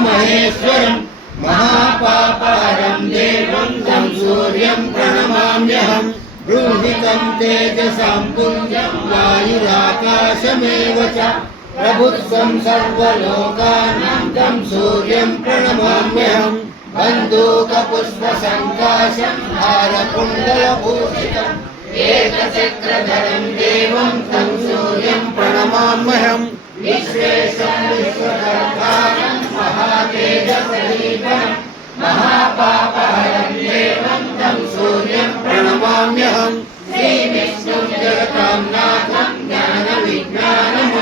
महेश्वरम् महापापहरं देवं तं सूर्यं प्रणमाम्यहम्। ब्रूहितं तेजसां पुञ्जं वायुराकाशमेव च। प्रभुत्वं सर्वलोकानां तं सूर्यं प्रणमाम्यहम्। बन्दूकपुष्पसङ्काशं हारकुण्डलभूषितम् एकचक्रधरं प्रणमाम्यहम्। विश्वेशं नाथं ज्ञानविज्ञानमोक्षदम्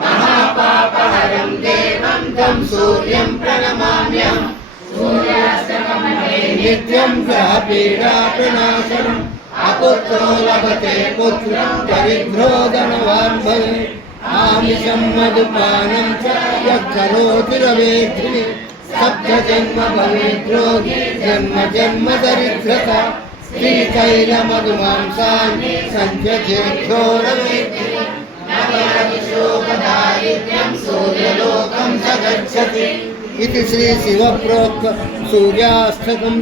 महापापहरं देवं तं सूर्यं प्रणमाम्यहम् नित्यं ग्रहपीडाप्रणाशनम् अपुत्रो लभते पुत्रं दरिद्रो धनवान् भवेत् आमिषं च यः करोति रवेद्धिनि सप्तजन्म भवेद्रोगी जन्म जन्म दरिद्रता। श्रीशैल मधुमांसान्ये सन्ध्यजेक्षोरवेत्ति नवरतिशोकदारिद्र्यं सूर्यलोकं स गच्छति इति श्रीशिवप्रोक्त सूर्यास्तकं